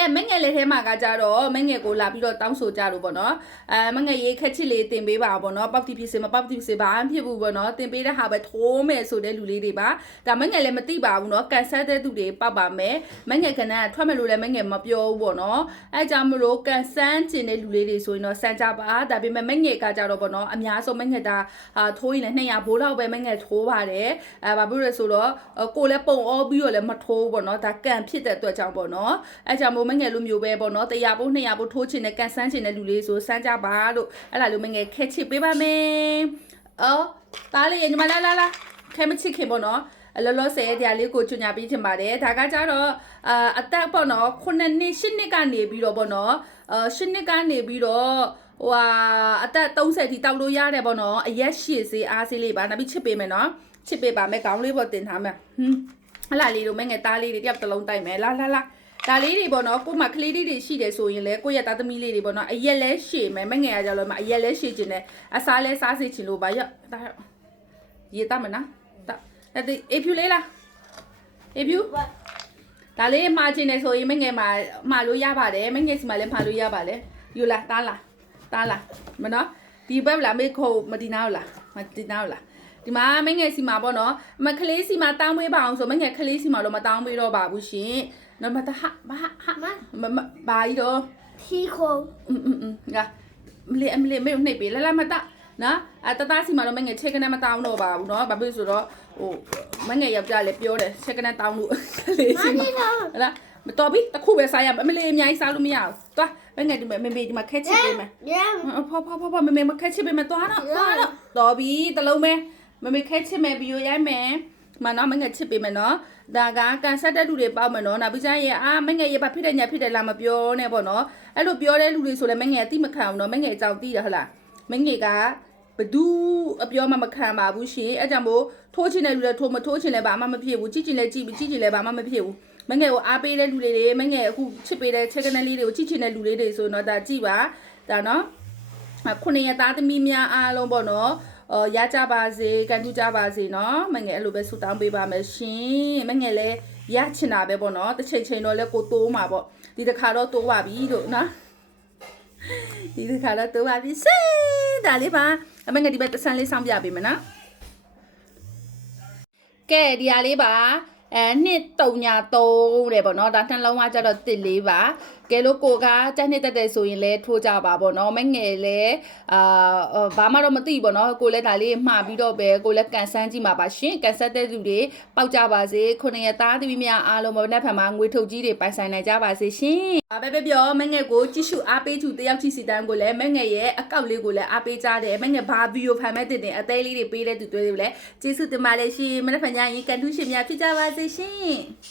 ဲမငယ်လေးထဲမှာကကြတော့မငယ်ကိုလာပြီးတော့တောင်းဆိုကြလို့ပေါ့နော်မငယ်ရေးခက်ချစ်လေးတင်ပေးပါပေါ့နော်ပေါက်တီဖြစ်စေမပေါက်တီဖြစ်စေဘာမှဖြစ်ဘူးပေါ့နော်တင်ပေးတဲ့ဟာပဲထိုးမယ်ဆိုတဲ့လူလေးတွေပါဒါမငယ်လည်းမသိပါဘူးနော်ကန်ဆယ်တဲ့သူတွေပောက်ပါမယ်မငယ်ကနန်းထွက်မယ်လို့လည်းမငယ်မပြောဘူးပေါ့နော်အဲကြောင့်မလို့ကန်ဆန်းကျင်တဲ့လူလေးတွေဆိုရင်တော့စမ်းကြပါဒါပေမဲ့မငယ်ကကြတော့ပေါ့နော်အများဆုံးမငယ်ဒါထိုးရင်လည်း200ဘိုးလောက်ပဲမငယ်ထိုးပါတယ်ဘာဖြစ်လို့လဲဆိုတော့ကိုလည်းပုံအောပြီးတော့လည်းမထိုးပေါ့နော်ဒါကန်ဖြစ်တဲ့အတွက်ကြောင့်ပေါ့နော်အဲကြောင့်မို့မငယ်လိုမျိုးပဲပေါ့နော်100ဘိုး200ဘိုးထိုးချင်တဲ့ကန်ဆန်းချင်တဲ့လူလေးဆိုစမ်းကြပါလို့အဲ့လိုမငယ်ခက်ချစ်ပေးပါမယ်ဒါလေးညီမလာခဲမချစ်ခင်ပေါ့နော်လောလောဆယ်တရားလေးကိုချညာပေးချင်ပါတယ်ဒါကကြတော့အသက်ပေါ့နော်9နှစ်10နှစ်ကနေပြီးတော့ပေါ့နော်10နှစ်ကနေပြီးတော့အသက်30ထိတောက်လို့ရတယ်ပေါ့နော်အရက်ရှည်စေးအားစေးလေးပါနောက်ပြီးချစ်ပေးမယ်နော်ချစ်ပေးပါမယ်ခေါင်းလေးပေါ်တင်ထားမယ်ဟလာလေးတို့မငယ်သားလေးတွေတယောက်တစ်လုံးတိုက်မယ်လာဒါလေးတွေပေါ့နော်ကိုမကလေးလေးတွေရှိတယ်ဆိုရင်လေကိုရဲ့သားသမီးလေးတွေပေါ့နော်အရက်လဲရှည်မယ်မငယ်ရကြလို့မအရက်လဲရှည်ခြင်းနဲ့အစားလဲစားစေချင်လို့ပါရဒါရေတမနော်ဒါအေဖြူလေးလားအေဖြူဒါလေးမှာခြင်းနေဆိုရင်မငယ်မှာလို့ရပါတယ်မငယ်စီမှာလည်းမှာလို့ရပါလေယူလားတားလားမနော်ဒီဘက်လာမေခိုမဒီနာလားမဒီနာလားဒီမှာမငယ်စီမှာပေါ့နော်မကလေးစီမှာတောင်းပေးပါအောင်ဆိုမငယ်ကလေးစီမှာတော့မတောင်းပေးတော့ပါဘူးရှင်နော်မတဟာဘာကြီးတော့ထီခိုငါမလေးမေနှိပ်ပေးလာမတနော်တသားစီမှာတော့မငယ်ချက်ကနေမတောင်းတော့ပါဘူးနော်ဘာဖြစ်ဆိုတော့ဟိုမငယ်ယောက်ျားလည်းပြောတယ်ချက်ကနေတောင်းလို့ကလေးစီမှာဟလားမတော်ပြီတခုပဲစားရမလေးအများကြီးစားလို့မရဘူးသွားမငယ်ဒီမေဒီမှာခက်ချစ်ပေးမယ်ဖောမေမခက်ချစ်ပေးမယ်သွားတော့တော်ပြီတလုံးပဲမေခက်ချစ်မယ်ပြီးရိုက်မယ်မနော်မငယ်ချစ်ပေးမယ်နော်ဒါကကန်ဆက်တဲ့လူတွေပေါ့မယ်နော်နောက်ပြီးကျရင်မငယ်ရပါဖြစ်တဲ့ညာဖြစ်တယ်လားမပြောနဲ့ပေါ့နော်အဲ့လိုပြောတဲ့လူတွေဆိုလည်းမငယ်အတိမခံဘူးနော်မငယ်အကြောင်းသိတယ်ဟုတ်လားမငယ်ကဘဒူအပြောမှမခံပါဘူးရှင်အဲ့ကြောင့်မို့ထိုးချင်တဲ့လူလည်းထိုးမထိုးချင်လည်းဘာမှမဖြစ်ဘူးကြည့်ချင်လည်းကြည့်ကြည့်ချင်လည်းဘာမှမဖြစ်ဘူးမငယ်ကိုအားပေးတဲ့လူတွေမငယ်အခုချစ်ပေးတဲ့ချက်ကနေလေးတွေကိုကြည့်ချင်တဲ့လူလေးတွေဆိုတော့ဒါကြည့်ပါဒါနော်9ရက်သားသမီးများအားလုံးပေါ့နော်ရကြပါစေကန်တူကြပါစေနော်မငယ်အဲ့လိုပဲဆူတောင်းပေးပါမယ်ရှင်မငယ်လည်းရချင်တာပဲပေါ့နော်တစ်ချိန်တော့လဲကိုတိုးမှာပေါ့ဒီတစ်ခါတော့တိုးပါပြီလို့နော်ဒီတစ်ခါတော့တိုးပါပြီရှင်ဒါလေးပါမငယ်ဒီဘက်တဆန်းလေးစောင့်ပြပေးမယ်နော်ကဲဒီဟာလေးပါနှစ်303တဲ့ပေါ့နော်ဒါနှလုံးကကြတော့တစ်လေးပါကဲလို့ကိုကတက်နှစ်တက်တယ်ဆိုရင်လဲထိုးကြပါပေါ့နော်မငယ်လဲဘာမှတော့မသိပေါ့နော်ကိုလဲဒါလေးမှားပြီးတော့ပဲကိုလဲကန်ဆန်းကြည့်မှာပါရှင်ကန်ဆက်တဲ့သူတွေပေါက်ကြပါစေ9ရက်သားသမီးများအားလုံးပေါ့နဲ့ဖန်မှာငွေထုတ်ကြီးတွေပိုင်ဆိုင်နိုင်ကြပါစေရှင်ဘာပဲပြောမငယ်ကိုကြည့်ရှုအားပေးသူတယောက်ချီစီတန်းကိုလဲမငယ်ရဲ့အကောက်လေးကိုလဲအားပေးကြတယ်မငယ်ဘာဗီဒီယိုဖန်မဲ့တင်အသေးလေးတွေပေးတဲ့သူတွေလဲကျေးဇူးတင်ပါတယ်ရှင်မနေ့ဖန်ကြရင်ကန်တူးရှင်များဖြစ်ကြပါစေရှင်